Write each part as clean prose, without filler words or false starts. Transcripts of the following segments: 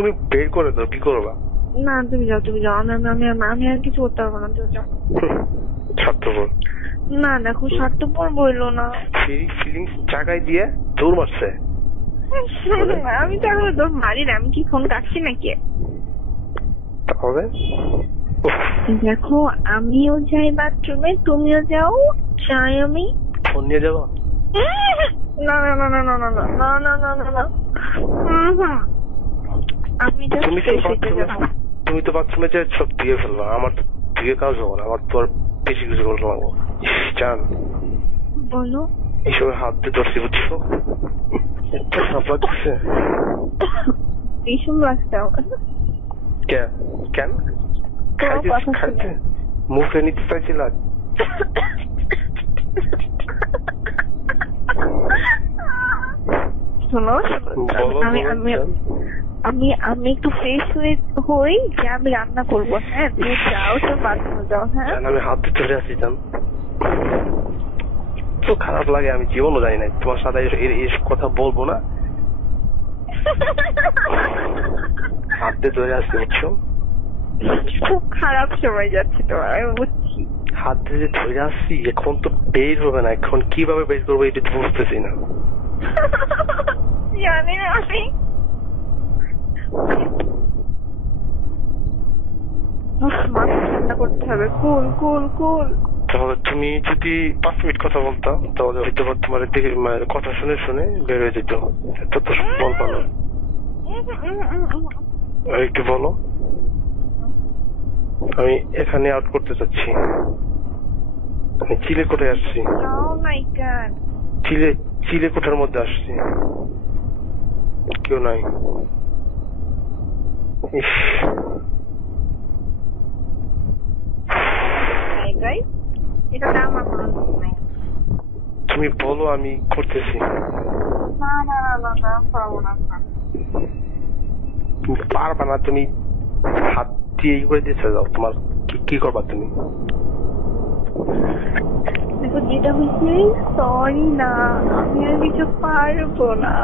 তুমি বের করে দাও, কি করবা? না তুমি যাও আমি আর কিছু করতে পারবো না, তুমি যাও। স্বার্থপর। না দেখো স্বার্থপর বললো না, ফিলিংস জায়গায় দিয়ে দৌড় মারছে। আমি তো এখন তোর মারি না, আমি কি ফোন কাটছি নাকি? তাহলে দেখো আমিও যাই বাথরুমে, তুমিও যাও, চাই আমি। ফোন নিয়ে যাবো? না না না না না না না না না না না না, আমি তুমি তো বাথরুমে যে সব দিয়ে ফেলবা, আমার তো দিয়ে কাজ হবো না, আমার তো আর বেশি কিছু করতে লাগবো। জান বলো, এইসব হাত দিয়ে ধরছি বুঝছো, একটা সাপ লাগছে, ভীষণ লাগছে আমার। কেন খাইতে মুখে নিতে চাইছিল? শোনো আমি একটু ফ্রেশ হই যে আমি রান্না করবো। হ্যাঁ তুমি যাও, তো বাথরুমে যাও। হ্যাঁ আমি হাত দিয়ে ধরে আসি জান, তো খারাপ লাগে, আমি জীবনও জানি না তোমার সাথে এই কথা বলবো না। হাত দিয়ে ধরে আসছি বুঝছো, খুব খারাপ সময় যাচ্ছে তোমার, আমি বুঝছি। হাত দিয়ে ধরে আসছি, এখন তো বের হবে না, এখন কিভাবে বের করবো এটা তো বুঝতেছি না। জানি না আমি, মাথা ঠান্ডা করতে হবে। কুল কুল কুল। তাহলে তুমি যদি 5 মিনিট কথা বলতাম তাহলে হয়তো তোমার দিকে কথা শুনে শুনে বের হয়ে যেত, এত তো বলবো না। একটু বলো, আমি এখানে আউট করতে চাচ্ছি, আমি চিলে কোথায় আসছি, চিলে কোঠার মধ্যে আসছি, কেউ নাই। তুমি বলো, আমি করতেছি। না না না না পারবো না। তুমি পারবা না, তুমি হাত দিয়ে ই করে দিতে যাও, তোমার কি করবা তুমি? দেখো যেটা হয়েছে, সরি না, আমি আর কিছু পারবো না।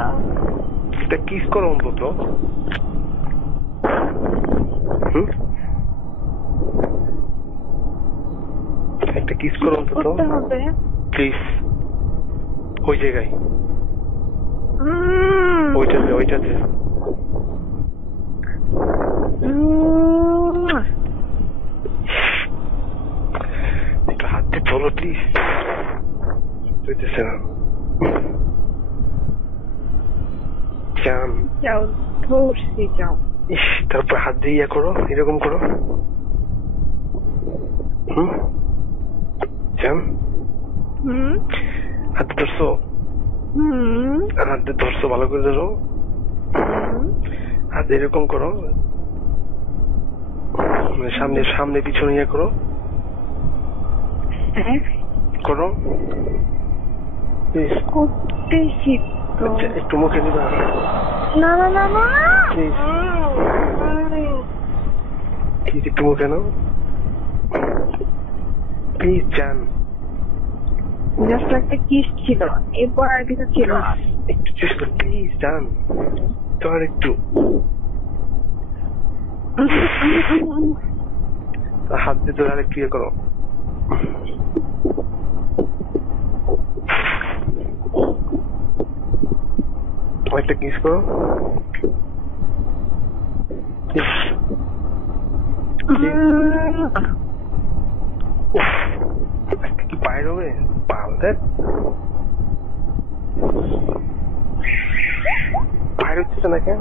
এটা কিস করো অন্তত, একটা কিস করো অন্তত প্লিজ, ওই জায়গায়, ওইটাতে একটু হাত দিয়ে চলো প্লিজ, হইতেছে না। যাও ধরছি, যাও। তারপর হাত দিয়ে ইয়া করো, এরকম করো। হাতে ধরছো, হাতে ধরছো, ভালো করে ধরো, হাতে এরকম করো, সামনে সামনে পিছনে ইয়ে করো, করো একটু মুখে দিবা। না না না না একটু মুখে নাও প্লিজ জান। জাস্ট একটা কিস ছিল, এরপর আর কিছু ছিল না। একটু চেষ্টা প্লিজ জান, তোমার একটু হাত দিয়ে ধরে আরেকটু ইয়ে করো। একটা কিস করো, কি বাইর হবে পালতে বাইর হচ্ছে না কেন?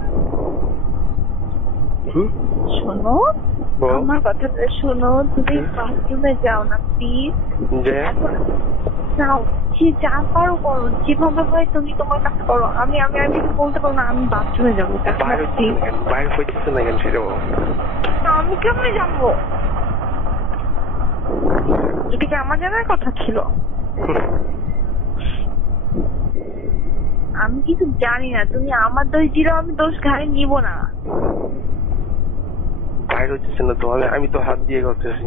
শোনো আমার কথাটা শোনো, তুমি বাথরুমে যাও না প্লিজ, যাও, যে যা পারো করো, যেভাবে হয় তুমি তোমার কাজ করো, আমি আমি আর কিছু বলতে পারবো না, আমি বাথরুমে যাবো। বাইরে হইতেছে না কেন সেটা বলো। আমি কেমনে যাবো? এটা কি আমার জানার কথা ছিল? আমি কিছু জানি না, তুমি আমার দোষ দিলে আমি দোষ ঘাড়ে নিব না। বাইরে হচ্ছে না তো, আমি তো হাত দিয়ে করতেছি,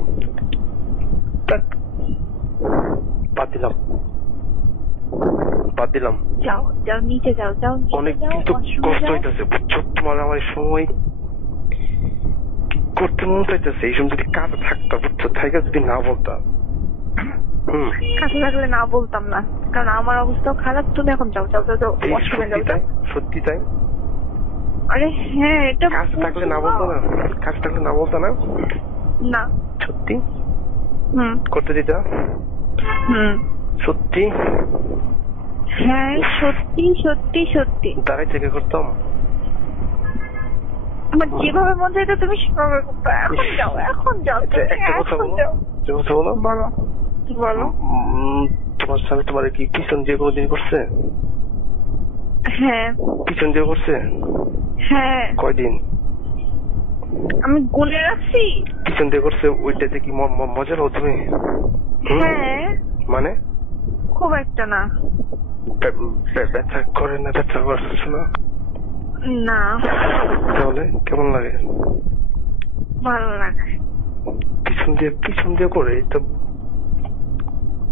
বাদ দিলাম। যাও যাও নিচে যাও, যাও অনেক কিন্তু কষ্ট হইতেছে বুঝছো তোমার আমার এই সময় কি করতে মন চাইতেছে, এই সময় যদি কাজ থাকতো বুঝছো, থাইকা যদি না বলতাম। কাছে থাকলে না বলতাম না, কারণ আমার অবস্থাও খারাপ। তুমি এখন যাও যাও যাও যাও, ওয়াশরুমে যাও যাও। সত্যি তাই? আরে হ্যাঁ, এটা কাজ থাকলে না বলতো না? কাজ থাকলে না বলতো না? না সত্যি? করতে দিতা? সত্যি? হ্যাঁ সত্যি সত্যি সত্যি। দাঁড়াই থেকে করতাম। আমার যেভাবে মন চাইতো তুমি সেভাবে করতো। এখন যাও, এখন যাও, একটা কথা এখন বলো, যাও। একটা কথা বলো। বলো বলো। তোমার স্বামী তোমার কি পিছন দিয়ে কোনোদিন করছে? হ্যাঁ। পিছন দিয়ে করছে? হ্যাঁ। কয়দিন? আমি গুনে রাখছি। পিছন দিয়ে করছে, ওইটাতে কি মজা পাও তুমি? হ্যাঁ। মানে খুব একটা না। ব্যথা করে না? ব্যথা করছে না? না। তাহলে কেমন লাগে? ভালো লাগে। পিছন দিয়ে করে তো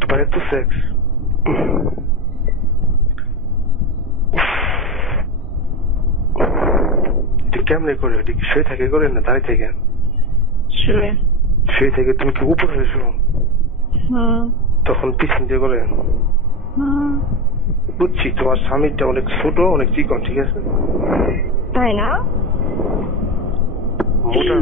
বাইরে তো সেক্স। কেমনে করে? শুয়ে থেকে করে না দাঁড়িয়ে থেকে? শুয়ে থেকে। তুমি কি উপর হয়েছো? তখন পিছন দিয়ে করে? বুঝছি, তোমার স্বামীটা অনেক ছোট, অনেক চিকন, ঠিক আছে? তাই না? মোটা